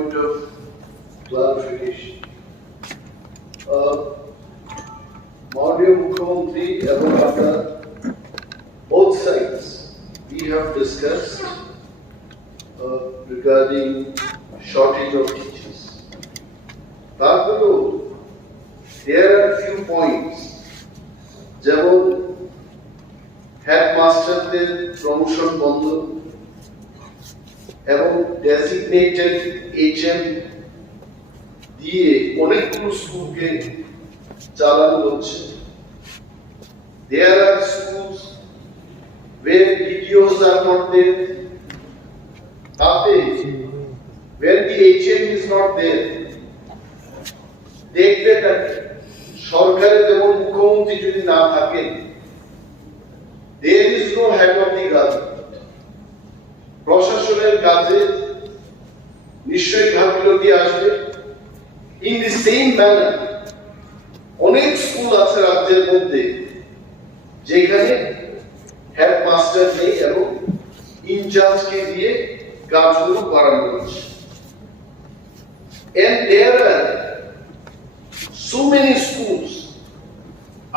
point of clarification. Maurya Mukhyamantri এবং আমরা both sides we have discussed regarding shortage of teachers. তারপরেও there are few points যেমন হেডমাস্টারদের promotion বন্ধ এবং designated HM দিয়ে অনেকগুলো স্কুলকে চালানো হচ্ছে। There are schools where PTOs are not there. When the HM is not there, দেখবে সরকারের যেমন মুখ্যমন্ত্রী যদি না থাকেন, there is no head of the government. প্রশাসনের কাজে নিশ্চয়ই ঘাটতি আসবে। In the same manner, অনেক স্কুল আছে রাজ্যের মধ্যে যেখানে হেডমাস্টার নেই এবং ইনচার্জকে দিয়ে কাজগুলো করানো হচ্ছে। And there are so many schools.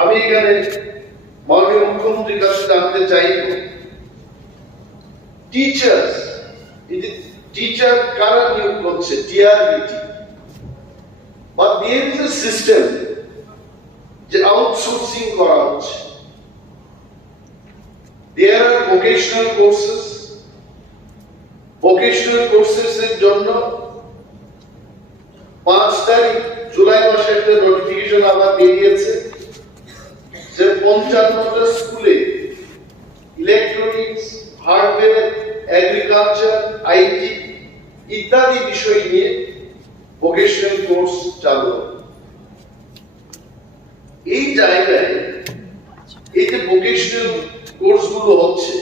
আমি এখানে মাননীয় মুখ্যমন্ত্রীর কাছে জানতে চাইব, টিচার্স টিচার কারা নিয়োগ করছে? টিআরবিটি, বা there is a system যে আউটসোর্সিং করা হচ্ছে। There are vocational courses এর জন্য 5 তারিখ জুলাই মাসে একটা নোটিফিকেশন আবার বেরিয়েছে যে 55টা স্কুলে ইলেকট্রনিক্স, হার্ডওয়্যার, এগ্রিকালচার, আইটি ইত্যাদি বিষয় নিয়ে ভোকেশনাল কোর্স চালু হবে। এই জায়গায় এই যে ভোকেশনাল কোর্সগুলো হচ্ছে,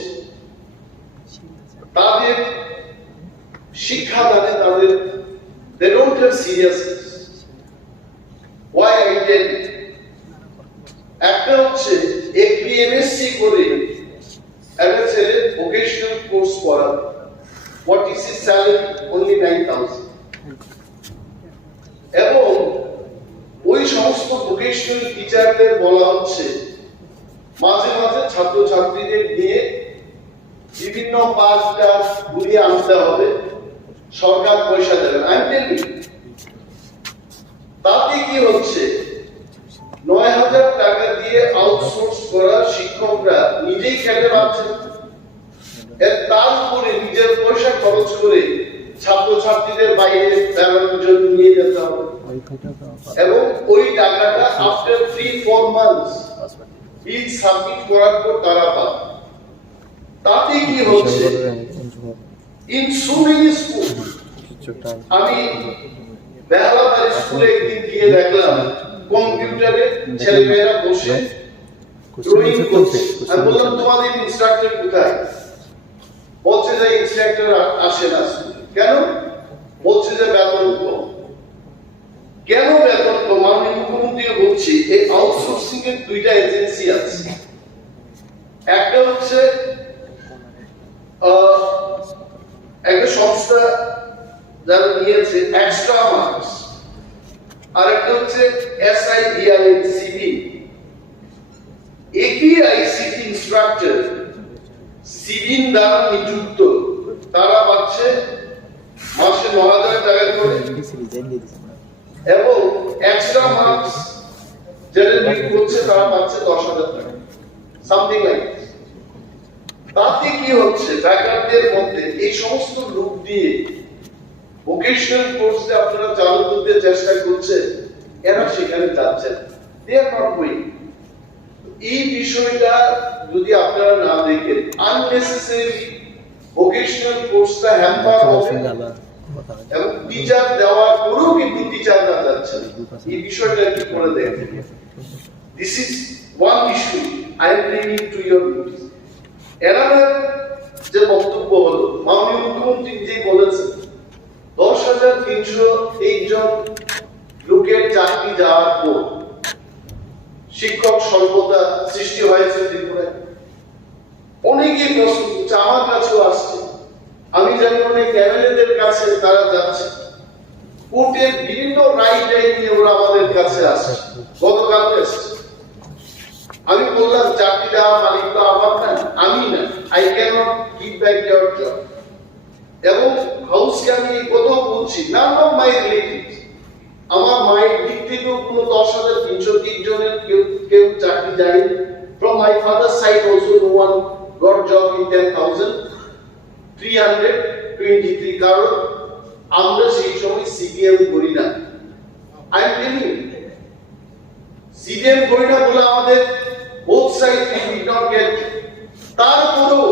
তাদের শিক্ষাদানে তাদের they don't have seriousness. Why I tell you? একটা হচ্ছে এমএসসি করে একটা ছেলে ভোকেশনাল কোর্স করা, what is his salary? Only 9,000. এবং ওই সমস্ত ভোকেশনাল টিচারদের বলা হচ্ছে মাঝে মাঝে ছাত্রছাত্রীদের নিয়ে বিভিন্ন পার্কটা ঘুরিয়ে আনতে হবে, সরকার পয়সা দেবে। তাতে কি হচ্ছে, 9,000 টাকা দিয়ে আউটসোর্স করা শিক্ষকরা নিজেই খেতে পারছেন, তার উপরে নিজের পয়সা খরচ করে ছাত্রছাত্রীদের বাইরে বেড়ানোর জন্য নিয়ে যেতে হবে এবং ওই টাকাটা আফটার 3-4 মান্থস বিল সাবমিট করার পর তারা পাবে। তাতে কি হচ্ছে, in so many schools, আমি বেহালাবাড়ি স্কুলে একদিন গিয়ে দেখলাম কম্পিউটারে ছেলেমেয়েরা বসে ড্রয়িং করছে। আমি বললাম তোমাদের ইনস্ট্রাক্টর কোথায়? বলছে যে ইনস্ট্রাক্টর আসে না। কেন? বলছে যে বেতন কম। কেন বেতন কম? মাননীয় মুখ্যমন্ত্রীকে বলছি, এই আউটসোর্সিং এর দুইটা এজেন্সি আছে। একটা হচ্ছে একটা সংস্থা যারা নিয়েছে এক্সট্রা মার্কস, আর একটা হচ্ছে SIBINCB। একই আইসিটি ইনস্ট্রাক্টর সিবিন দ্বারা নিযুক্ত, তারা পাচ্ছে মাসে 9,000 টাকা করে, এবং এক্সট্রা মার্কস যারা নিয়োগ করছে তারা পাচ্ছে 10,000 টাকা, সামথিং লাইক। তাতে কি হচ্ছে, বেকারদের মধ্যে এই সমস্ত লোক দিয়ে ভোকেশনাল কোর্সে আপনারা চালু করতে চেষ্টা করছেন, এরা সেখানে যাচ্ছেন, দে আর নট গোয়িং। এই বিষয়টা যদি আপনারা না দেখেন, আননেসেসারি ভোকেশনাল কোর্সটা হ্যাম্পার হবে এবং টিচার দেওয়ার পরেও কিন্তু টিচাররা যাচ্ছে। এই বিষয়টা কি করে দেখেন? This is one is to I am bringing to your notice. এরা যে বক্তব্য হলো, মাননীয় মুখ্যমন্ত্রী যে বলেছেন 10,303 জন লোকের চাকরি যাওয়ার পর শিক্ষক স্বল্পতা সৃষ্টি হয়েছে ত্রিপুরায়। অনেকেই প্রশ্ন করছে, আমার কাছেও আসছে, আমি জানি অনেক এমএলএদের কাছে তারা যাচ্ছে, কোর্টের বিভিন্ন রাইট নিয়ে ওরা আমাদের কাছে আসে। গতকাল আমি বললাম চাকরি দেওয়া মালিক তো আমার না, আমি না, I can't give back your job. এবং হাউসকে আমি এই কথা বলছি, নাম অফ মাই রিলেটিভস, আমার মায়ের দিক থেকেও কোনো 10,330 জনের কেউ চাকরি যায়নি। From my father's side also no one got job in 10,323 কারণ আমরা সেই সময় সিপিএম করি না। I am telling you, CPM করি না বলে আমাদের both sides we did not get। তারপরেও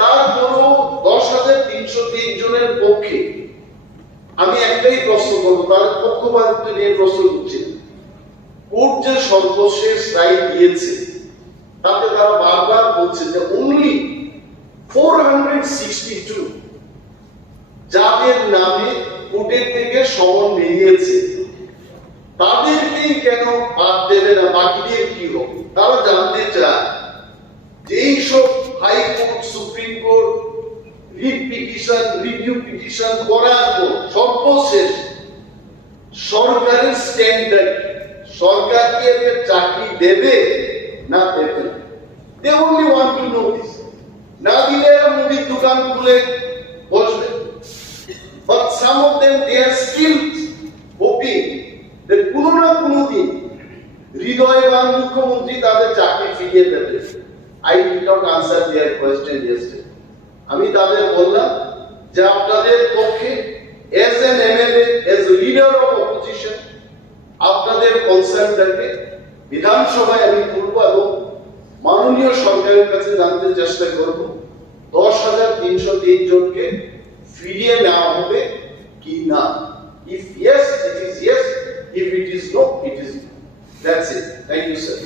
10,303 জনের পক্ষে আমি একটাই প্রশ্ন করবো, তার পক্ষপাতিত্ব নিয়ে প্রশ্ন করছি। কোর্ট যে সর্বশেষ রায় দিয়েছে তাতে তারা বারবার বলছে যে only 462 যাদের নামে কোর্টের থেকে সমন বেরিয়েছে তাদেরকেই কেন বাদ দেবে না, বাকিদের কি হবে? তারা জানতে চায় যে এইসব high court, supreme court writ petition, review petition করার পর সর্বশেষ সরকারের স্ট্যান্ডার্ড, সরকার কি এদের চাকরি দেবে না দেবে না? They only want to know this. না দিলে মুদির দোকান খুলে বসবে। But some of them they are still hoping that কোনো না কোনো দিন হৃদয়বান মুখ্যমন্ত্রী তাদের চাকরি ফিরিয়ে দেবে। I did not answer their question yesterday. আমি তাদের বললাম যে আপনাদের পক্ষে as an MLA, as a leader of opposition, আপনাদের কনসার্নটাকে বিধানসভায় আমি তুলব এবং মাননীয় সরকারের কাছে জানতে চেষ্টা করব 10,323 জনকে ফিরিয়ে নেওয়া হবে কি না। If yes, it is yes. If it is no, it is no. That's it. Thank you, sir.